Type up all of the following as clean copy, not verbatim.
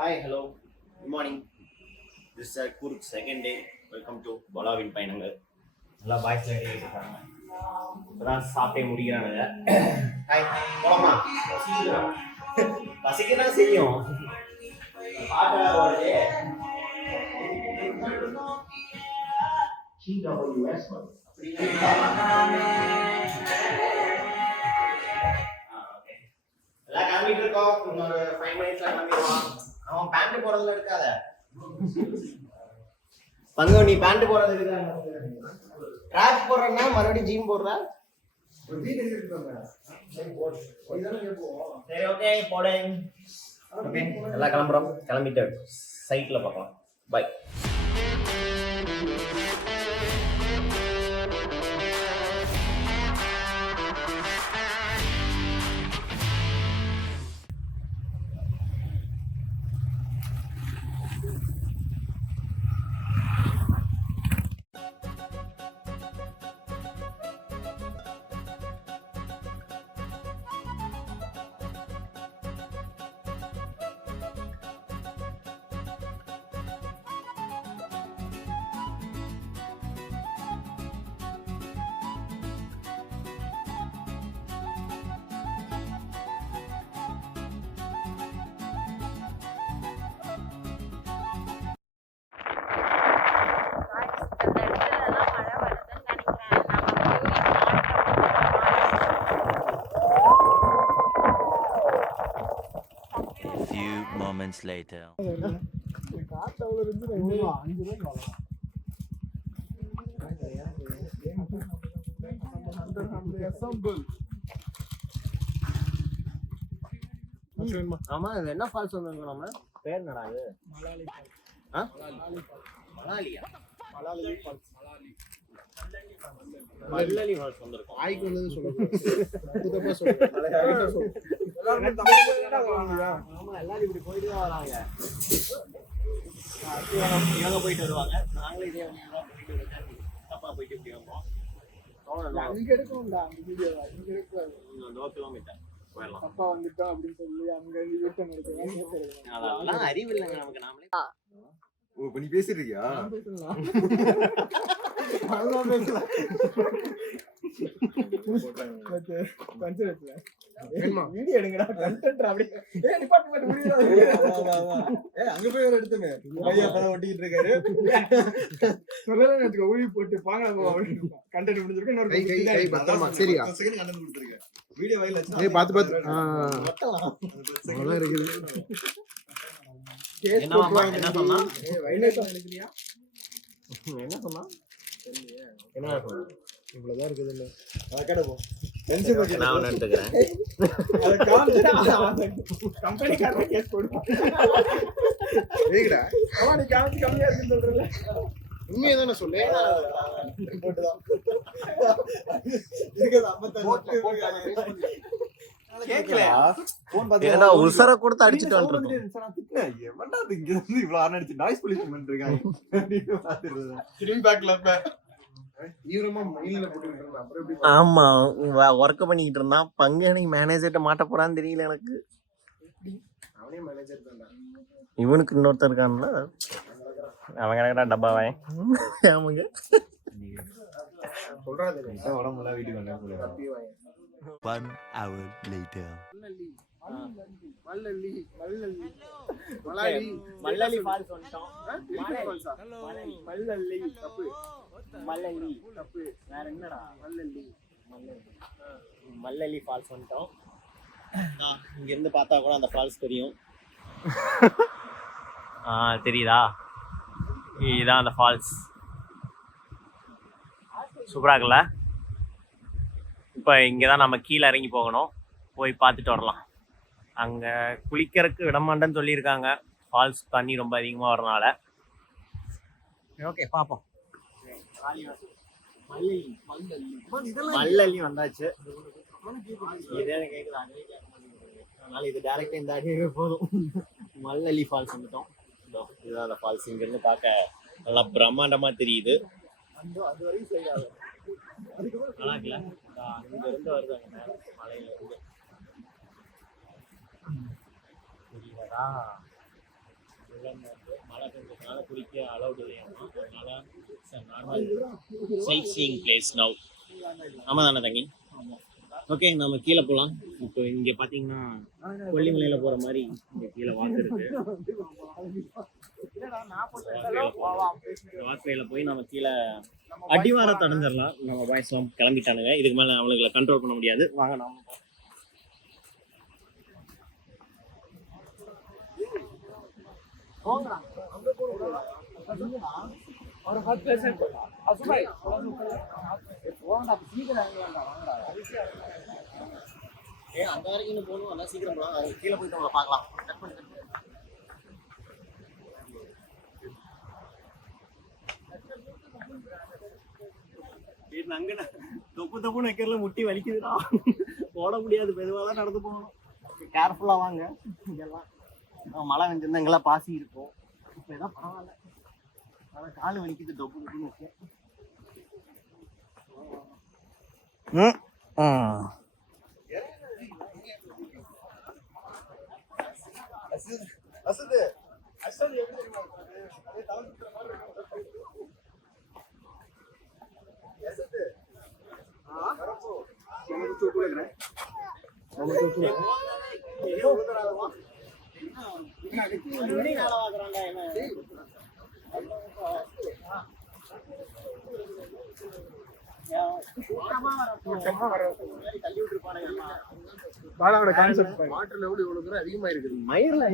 Hi, hello, good morning. This is Kuruk second day. Welcome to Bolavin பயணங்கள். எல்லாம் boys ready ஆகிட்டாங்க. இப்பதான் சாப்பிட்டே முடிக்கிறானுங்க. ஹாய், போலாமா? பசிக்க தான் செய்யும். பாட்டு வருது. TWS எல்லாம் கிளம்பிட்டு இருக்கோம். இன்னொரு 5 மினிட்ஸ்ல கிளம்பிடுவான். அவன் பேண்ட் போறதுல இருக்காத பங்கு. நீ பேண்ட் போறது ட்ராக் போடுறன்னா மறுபடியும் ஜீம் போடுற. சரி ஓகே போடு. ஓகே எல்லாம் கிளம்புறோம். கிளம்பிட்டு சைட்ல பார்க்கலாம். பை. Moments later. ஆமா என்ன ஃபால்ஸ் வந்திருக்கோம் நம்ம? பேர் என்னடா இது? மலாலியா? மலாலி ஃபால்ஸ். மல்லலி ஃபால்ஸ் வந்திருக்கோம். ஆய்க்கு வந்தது சொல்லுங்க. புதுப்பா சொல்லுங்க. ஆமா எல்லாரும் இப்படி போயிட்டு தான் வராங்க. இவங்க போயிட்டு வருவாங்க. நாங்களே இதே போயிட்டு தப்பா போயிட்டு இப்படி வந்தோம். அங்க எடுக்கணும்டா அந்த வீடியோவை. இங்க எடுக்காது. 2 கிலோமீட்டர் போயிடலாம். அப்பா வந்துட்டோம் அப்படின்னு சொல்லி அங்க யூட்டன் எடுத்து அதெல்லாம் அறிவு இல்லைங்க நமக்கு. நாமளே ஓ இப்ப நீ பேசிட்டு இருக்கியா? வீடியோ எடுங்கடா கண்டென்ட் அப்படியே அங்க போய் ஒரு எடுத்துமே ஒட்டிக்கிட்டு இருக்காரு. சொல்லல ஊழி போட்டு பாங்க கண்டென்ட் முடிஞ்சிருக்கு. இன்னொரு பத்திரமா சரியா கண்டென்ட் கொடுத்துருக்கேன். வீடியோ வயல பாத்து பாத்து இருக்குது. என்ன சொன்னா? என்ன சொன்னா? என்ன சொன்னா? இவ்வளவுதான் இருக்குது இல்ல. நான் ஒண்ணு எடுத்துக்கிறேன். கம்பெனிக்காரங்க கேஸ் போடுவாங்க. நீ காமிச்சு கம்மியா இருக்குன்னு சொல்றல. உண்மையை தானே சொல்லு. உசர கொடுத்து அடிச்சுட்டு வந்துட்டு இவ்வளவு அடிச்சு நாய்ஸ் பொல்யூஷன் பண்றாங்க. ஆமா ஒர்க் பண்ணிக்கிட்டு இருந்தான். பங்கு எனக்கு மேனேஜர்கிட்ட மாட்ட போறான்னு தெரியல எனக்கு. இவனுக்கு இன்னொருத்தர் இருக்கான்ல, அவன் கணக்கா டப்பா வாங்க. ஆமாங்க உடம்புல வீட்டுக்கு வந்தேன். 1 hour later. மல்லலி ஃபால்ஸ் வந்துட்டோம். மல்லல்லி தப்பு. மல்லலி தப்பு. வேற என்னடா? மல்லலி ஃபால்ஸ் வந்துட்டோம். இங்க இருந்து பார்த்தா கூட அந்த ஃபால்ஸ் தெரியும். தெரியுதா? இதுதான் அந்த ஃபால்ஸ். சூப்பரா இருக்குல்ல? இப்போ இங்கே தான் நம்ம கீழே இறங்கி போகணும். போய் பார்த்துட்டு வரலாம். அங்கே குளிக்கிறதுக்கு விடமாட்டேன்னு சொல்லியிருக்காங்க. ஃபால்ஸ் தண்ணி ரொம்ப அதிகமாக வரனால. ஓகே பார்ப்போம். மல்லலி வந்தாச்சு. இதே கேட்குது. அதனால இது டேரெக்டாக இந்த அடியே போதும். மல்லலி ஃபால்ஸ் வந்துட்டோம். இதுதான் அந்த ஃபால்ஸ். இங்கேருந்து பார்க்க நல்லா பிரம்மாண்டமாக தெரியுது. அது வரைக்கும் செய்யாது. நல்லா இருக்குல்ல? இங்க இருந்து வருதாங்க மலையில இருந்து. தெரியுதா? மழை பெஞ்சதுனால குளிக்க அலௌட் இல்லையாமா, அதனால normal sightseeing place now. ஆமாம் தானே தங்கி? ஓகே, நம்ம கீழே போகலாம். இப்போ இங்கே பார்த்தீங்கன்னா கொல்லிமலையில் போகிற மாதிரி இங்கே கீழே வாக்கு இருக்கு. வாக்கையில் போய் நம்ம கீழே அடிவாரத்தை அடைஞ்சிடலாம். நம்ம பாய்ஸ்லாம் கிளம்பிட்டானுங்க, இதுக்கு மேலே அவளுங்களை கண்ட்ரோல் பண்ண முடியாது. வாங்க நாம ஒரு 10% அசுபாய் அந்த வரைக்கும் இன்னும் போகணும். அதான் சீக்கிரம் போகலாம். கீழே போயிட்டு உங்களை பார்க்கலாம். கட் பண்ணி அங்கே தொப்புன்னு வைக்கிறதுல முட்டி வலிக்குதுடா, போட முடியாது. மெதுவாக தான் நடந்து போகணும். கேர்ஃபுல்லாக வாங்க. இதெல்லாம் மழை வெஞ்சிருந்தா இங்கெல்லாம் பாசி இருக்கும். இப்போ எதாவது பரவாயில்ல, ஆனால் கால் வலிக்குது. தொப்புன்னு வைக்க பாலாவோட கான்செப்ட் வாட்டர் லெவல் இவ்வளவு தூரம் அதிகமா இருக்குது. மயிர்ல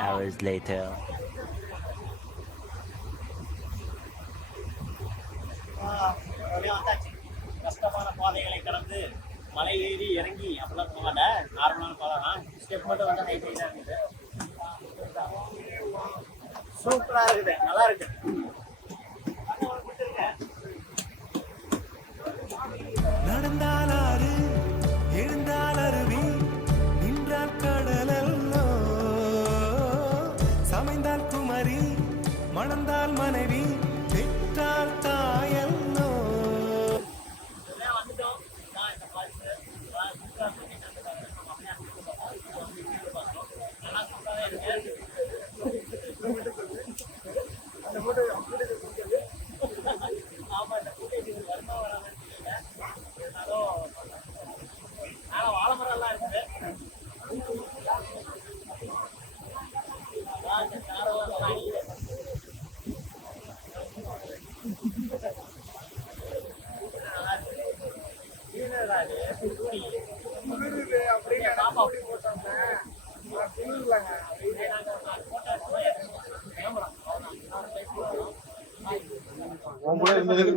hours later. கஷ்டமான பாதைகளை கடந்து மலை ஏறி இறங்கி அப்படிலாம் போக மாட்டேன். நார்மலான பாதை தான். ஸ்டெப் மட்டும் வந்து ஹைட் ஹைட்டாக இருக்குது. சூப்பராக இருக்குது, நல்லா இருக்கு. நடந்தால் ஆறு எழுந்தால் அருவி நின்றால் கடலல்லோ சமைந்தால் குமரி மணந்தால் மனைவி பெற்றால் தாயல்லோ.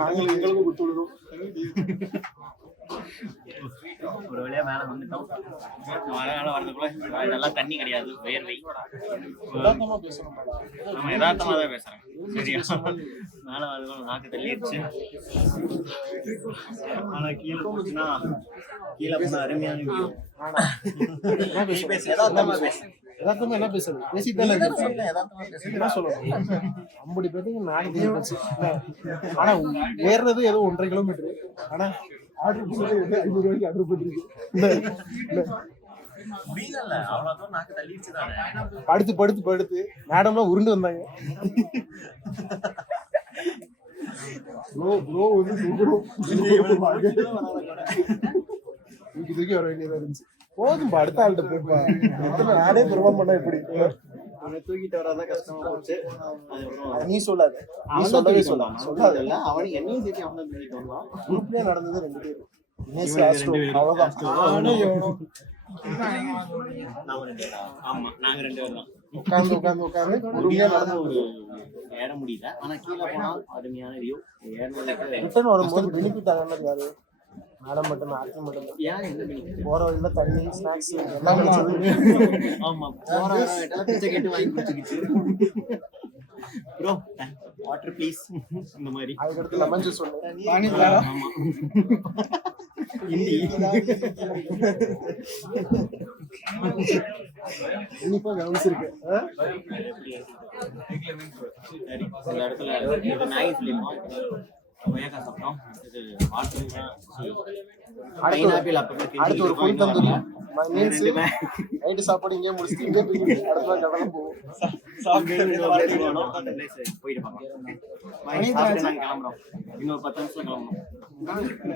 நாங்கள் எங்களுக்கும் கொடுத்து விடுறோம். ஒரு வழியா மேல வந்துட்டோம். மழை காலம் வரதுக்குள்ள நல்லா தண்ணி கிடையாது, வேர்வை. நம்ம யதார்த்தமா தான் பேசுறேன், சரியா? மேல வரதுக்குள்ள நாக்கு தள்ளிடுச்சு. ஆனா கீழே போச்சுன்னா கீழே போனா அருமையான வியூ. யதார்த்தமா பேசுறேன். யதார்த்தமா என்ன பேசுறது? பேசிட்டாலே என்ன சொல்லணும்? 50 பேருக்கு நான் ஆனா ஏறுறது ஏதோ 1.5 கிலோமீட்டர். ஆனா ஆர்டர் பண்ணது 500 ரூபாய்க்கு ஆர்டர் பண்ணிருக்கு. முடியல, அவ்வளவு நாக்கு தள்ளிடுச்சு தானே. படுத்து படுத்து படுத்து மேடம்லாம் உருண்டு வந்தாங்க. ப்ரோ வந்து தூக்கி வர வேண்டியதா இருந்துச்சு. போதும், அடுத்த ஆள்கிட்ட போய்ப்பா. நானே பெருமா பண்ணா இப்படி தூக்கிட்டு வராதான் கஷ்டமா போச்சு. நீ சொல்லாத, அவன் சொல்லவே சொல்லாது இல்ல, அவனுக்கு என்னையும் சேர்த்து அவனை தூக்கிட்டு வந்தான். குரூப்லயே நடந்தது 2 பேரும். அவ்வளவுதான். ஆமா, நாங்க 2 பேரும் தான். உட்காந்து பொறுமையா நடந்து ஒரு ஏற முடியல. ஆனா கீழே போனா அருமையான வியூ. ஏறினதுக்கு ரிட்டர்ன் வரும்போது பெனிஃபிட் ஆகாம யாரு மேடம் மட்டும் ஆட்சி மட்டும் ஏன் என்ன benefit? போற வழியில தண்ணி ஸ்நாக்ஸ் எல்லாம் கிடைச்சது. ஆமா போற இடத்துல பிச்சை கேட்டு வாங்கி குடிச்சுக்கிச்சு. ப்ரோ வாட்டர் ப்ளீஸ் இந்த மாதிரி. அதுக்கடுத்து லெமன் ஜூஸ் ஒண்ணு ஆமா ஹிந்தி கண்டிப்பா கவனிச்சிருக்கு. சரி இந்த இடத்துல இது மேகி சொல்லிருக்கோம், கொய்யாக்கா சாப்பிட்டோம். இது வாட்டர் பைனாப்பிள் அடுத்து ஒரு ஃபுல் தந்தூரி மீன்ஸ் நைட்டு சாப்பாடு இங்கே முடிச்சுட்டு இங்கே அடுத்த நாள் கடலும் போவோம். போயிட்டு பார்க்கலாம். நாங்க கிளம்புறோம். இன்னொரு 10 நிமிஷம் கிளம்பணும்.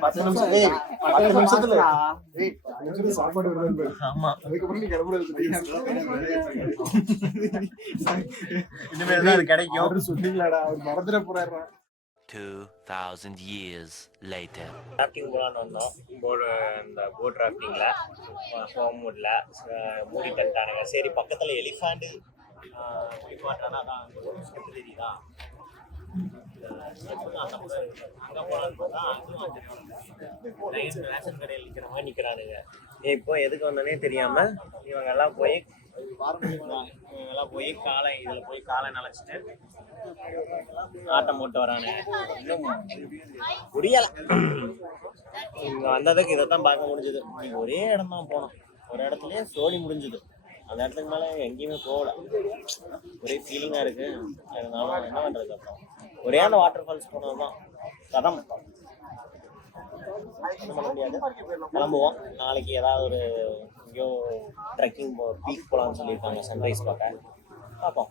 10 நிமிஷம் 10 நிமிஷத்துல சாப்பாடு வருது. ஆமா அதுக்கப்புறம் நீ கிளம்புறது இனிமேல் தான் அது கிடைக்கும். ஆர்டர் சொன்னீங்களாடா அவர் மறந்துட போறாரா. 2000 years later. ராஃப்டிங் போகலான்னு வந்தோம். இந்த போட் ராஃப்டிங்கில் ஹோம் மூடில் மூடி தட்டானுங்க. சரி பக்கத்தில் எலிஃபண்ட் குளிப்பாட்டானா அதான் ஸ்டெப் தெரியுதா அங்கே போகலான்னு பார்த்தா அதுவும் ரேஷன் கடையில் நிற்கிற மாதிரி நிற்கிறானுங்க. இப்போ எதுக்கு வந்தோன்னே தெரியாமல் இவங்கெல்லாம் போய் காலை இதில் போய் காலை நனைச்சிட்டு ஆட்டம் போட்டு வரானு. இன்னும் முடியலை. இங்கே வந்ததுக்கு இதை தான் பார்க்க முடிஞ்சது. நீங்கள் ஒரே இடம் தான் போனோம். ஒரு இடத்துலயே சோழி முடிஞ்சுது. அந்த இடத்துக்கு மேலே எங்கேயுமே போகல. ஒரே ஃபீலிங்காக இருக்குது. இருந்தாலும் என்ன பண்ணுறது, அப்புறம் ஒரே அந்த வாட்டர் ஃபால்ஸ் போனது தான் கதம். ஒன்றும் பண்ண முடியாது. கிளம்புவோம். நாளைக்கு ஏதாவது ஒரு எங்கேயோ ட்ரெக்கிங் பீக் போகலான்னு சொல்லியிருக்காங்க, சன்ரைஸ் பார்க்க. பார்ப்போம்.